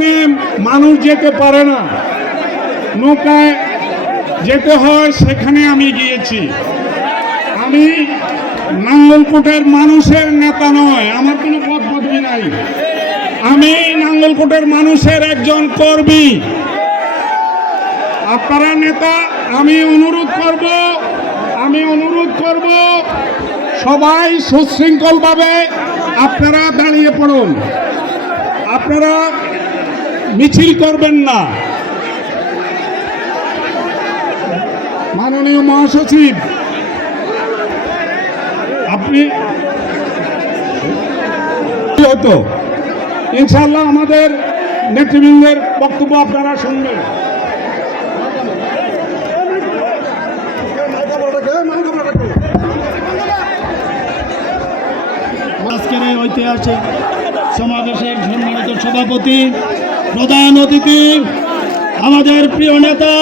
যেখানে মানুষ যেতে পারে না, নৌকায় যেতে হয়, সেখানে আমি গিয়েছি। আমি নাঙ্গলকোটের মানুষের নেতা নয়, আমার কোনো পদ পদবি নাই। আমি নাঙ্গলকোটের মানুষের একজন কর্মী। আপনারা নেতা, আমি অনুরোধ করব সবাই সুশৃঙ্খলভাবে আপনারা দাঁড়িয়ে পড়ুন, আপনারা মিছিল করবেন না। মাননীয় মহাসচিব, আপনি হতো ইনশাআল্লাহ আমাদের নেতৃবৃন্দের বক্তব্য আপনারা শুনবেন। আজকের এই ঐতিহাসিক সমাবেশের সম্মানিত সভাপতি, প্রধান অতিথি, আমাদের প্রিয় নেতা,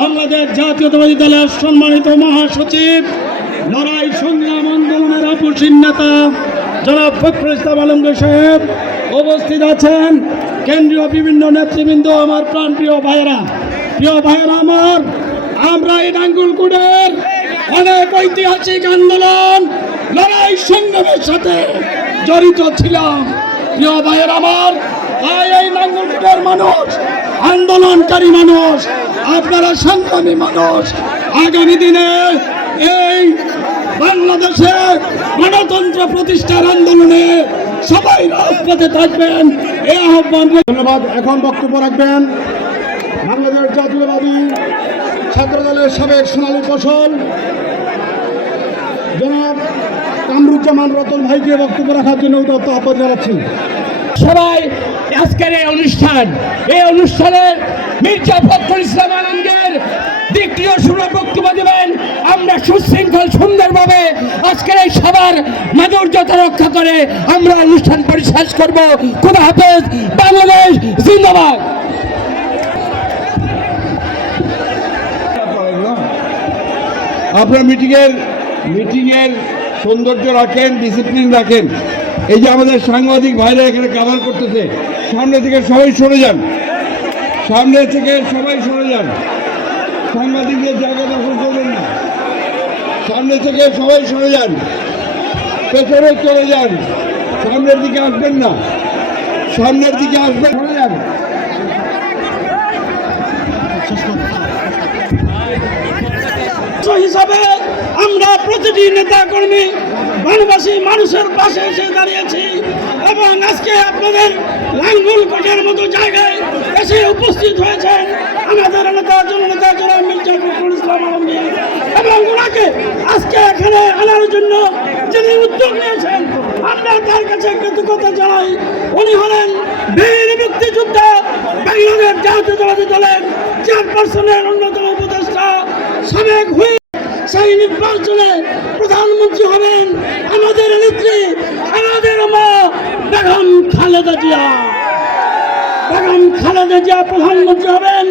বাংলাদেশ জাতীয়তাবাদী দলের সম্মানিত মহাসচিব, লড়াই সংগ্রাম আন্দোলনের আপসীন নেতা জনাব ফখরুল ইসলাম আলমগীর সাহেব উপস্থিত আছেন, কেন্দ্রীয় বিভিন্ন নেতৃবৃন্দ, আমার প্রাণপ্রিয় ভাইয়েরা আমার, আমরা এই নাঙ্গলকোটের অনেক ঐতিহাসিক আন্দোলন লড়াই সংগ্রামের সাথে জড়িত ছিলাম। প্রিয় ভাইয়ের আমার, তাই এই নাঙ্গলকোটের মানুষ আন্দোলনকারী মানুষ, আপনারা সংগ্রামী মানুষ। আগামী দিনে এই বাংলাদেশে গণতন্ত্র প্রতিষ্ঠার আন্দোলনে সবাই রাজপথে থাকবেন, এই আহ্বান। ধন্যবাদ। এখন বক্তব্য রাখবেন বাংলাদেশ জাতীয়তাবাদী ছাত্র দলের সাবেক সোনালী ফসল জনাব কামরুজ্জামান রতন ভাইকে বক্তব্য রাখার জন্য উদাত্ত আহ্বান জানাচ্ছি। সবাই আজকের এই অনুষ্ঠানে মির্জা ফখরুল ইসলাম আলমগীর দ্বিতীয় শুরু বক্তব্য দেবেন। আমরা সুশৃঙ্খল সুন্দরভাবে আজকের এই সবার মাধুর্যতা রক্ষা করে আমরা অনুষ্ঠান পরিশেষ করব। খোদা হাফেজ, বাংলাদেশ জিন্দাবাদ। আপনারা মিটিংয়ের সৌন্দর্য রাখেন, ডিসিপ্লিন রাখেন। এই যে আমাদের সাংবাদিক ভাইরা এখানে কভার করতেছে, সামনে থেকে সবাই সরে যান, সাংবাদিকদের জায়গা দখল করবেন না। সামনে থেকে সবাই সরে যান, পেছনে চলে যান, সামনের দিকে আসবেন না, সরে যান। হিসাবে আমরা প্রতিটি নেতা কর্মী বনবাসী মানুষের পাশে এসে দাঁড়িয়েছি এবং আজকে আপনাদের নাঙ্গলকোটের মতো জায়গায় এসে উপস্থিত হয়েছেন আমাদের নেতা জননেতা জনাব মির্জা ফখরুল ইসলাম আলমগীর, এবং ওনাকে আজকে এখানে আনার জন্য যিনি উদ্যোগ নিয়েছেন আমরা তার কাছে কৃতজ্ঞতা জানাই। উনি হলেন বীর মুক্তিযোদ্ধা, বাংলাদেশ জাতীয়তাবাদী দলের চেয়ারপারসনের অন্যতম উপদেষ্টা, সাবেক সেই নির্বাচনে প্রধানমন্ত্রী হবেন আমাদের নেত্রী, আমাদের মা বেগম খালেদা জিয়া। প্রধানমন্ত্রী হবেন,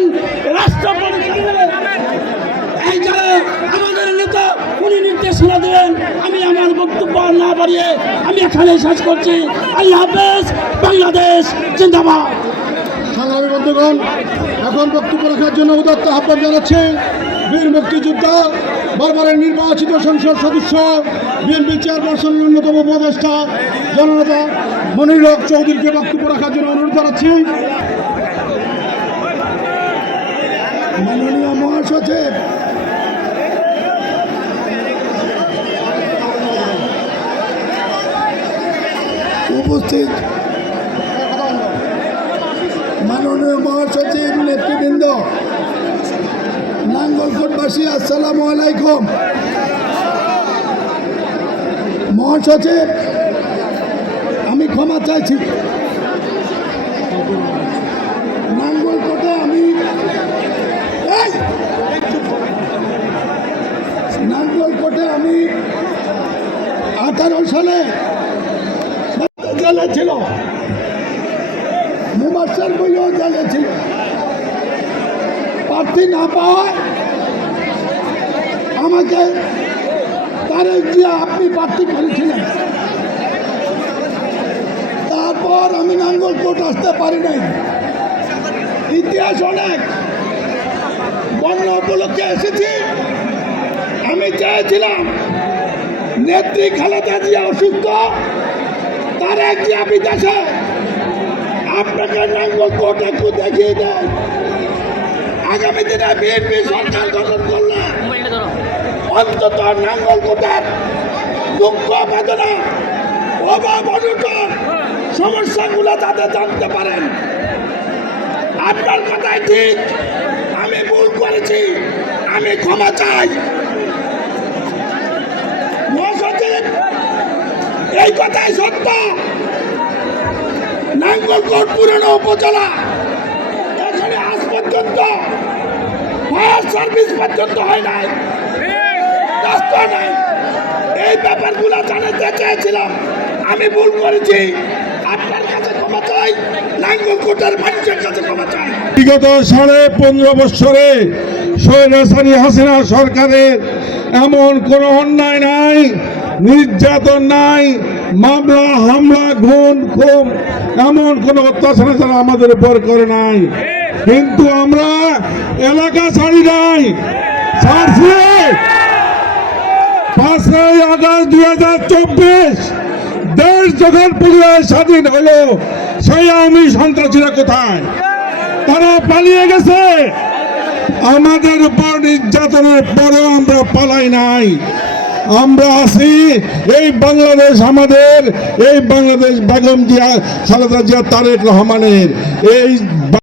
রাষ্ট্রপতি এই যারা আমাদের নেতা উনি নির্দেশনা দেবেন। আমি আমার বক্তব্য না বাড়িয়ে আমি এখানে শেষ করছি। আল্লাহ হাফেজ, বাংলাদেশ জিন্দাবাদ। সংগ্রামী বন্ধুগণ, এখন বক্তব্য রাখার জন্য উদাত্ত আহ্বান জানাচ্ছি বীর মুক্তিযোদ্ধা, বারবারের নির্বাচিত সংসদ সদস্য, বিএনপি চেয়ারপারসনের অন্যতম উপদেষ্টা জননেতা মনির হক চৌধুরীকে বক্তব্য রাখার জন্য অনুরোধ জানাচ্ছি। মাননীয় মহাসচিব, উপস্থিত মাননীয় মহাসচিব, নেতৃবৃন্দ, নাঙ্গলকোটবাসী, আসসালামু আলাইকুম। মহাসচিব, আমি ক্ষমা চাইছি। নাঙ্গলকোটে আমি 18 সালে জেলে ছিল, মুবাসের বইও জেলে ছিল। প্রার্থী না পাওয়ায় আমাকে তারেক জিয়া আপনি প্রার্থী করেছিলেন। তারপর আমি নাঙ্গলকোট আসতে পারি নাই। ইতিহাস অনেক বন্যা উপলক্ষে এসেছি। আমি চেয়েছিলাম নেত্রী খালেদা জিয়া অসুস্থ, তার এক জিয়া বিদেশে, আপনাকে নাঙ্গলকোট একটু দেখিয়ে দেয়। আগামী দিনে বিএনপি সরকার গঠন করলে অন্তত নাঙ্গলকোটের দুঃখ বেদনা, অভাব অনটন, সমস্যাগুলো তাদের জানতে পারেন। আপনার কথাই ঠিক, আমি ভুল করেছি, আমি ক্ষমা চাই। মহাসচিব, এই কথাই সত্য। নাঙ্গলকোট পুরানো উপজেলা এখানে আজ পর্যন্ত ফায়ার সার্ভিস পর্যন্ত হয় নাই, রাস্তা নাই। এই ব্যাপারগুলো জানাতে চেয়েছিলাম, আমি ভুল করেছি। আপনার কাছে ক্ষমা চাই, নাঙ্গলকোটের মানুষের কাছে ক্ষমা চাই। বিগত 15.5 বছরে স্বৈরাচারী হাসিনা সরকারের এমন কোনো অন্যায় নাই, নির্যাতন নাই, মামলা হামলা খুন এমন কোন অত্যাচার যারা আমাদের উপর করে নাই। কিন্তু আমরা এলাকা ছাড়ি নাই, ছাড়ছি। 5ই আগস্ট 2024 দেশ যখন পুনরায় স্বাধীন হলো, সেই আওয়ামী সন্ত্রাসীরা কোথায়? তারা পালিয়ে গেছে। আমাদের উপর নির্যাতনের পরেও আমরা পালাই নাই, আমরা আছি। এই বাংলাদেশ আমাদের, এই বাংলাদেশ বেগম জিয়া, খালেদা জিয়া, তারেক রহমানের। এই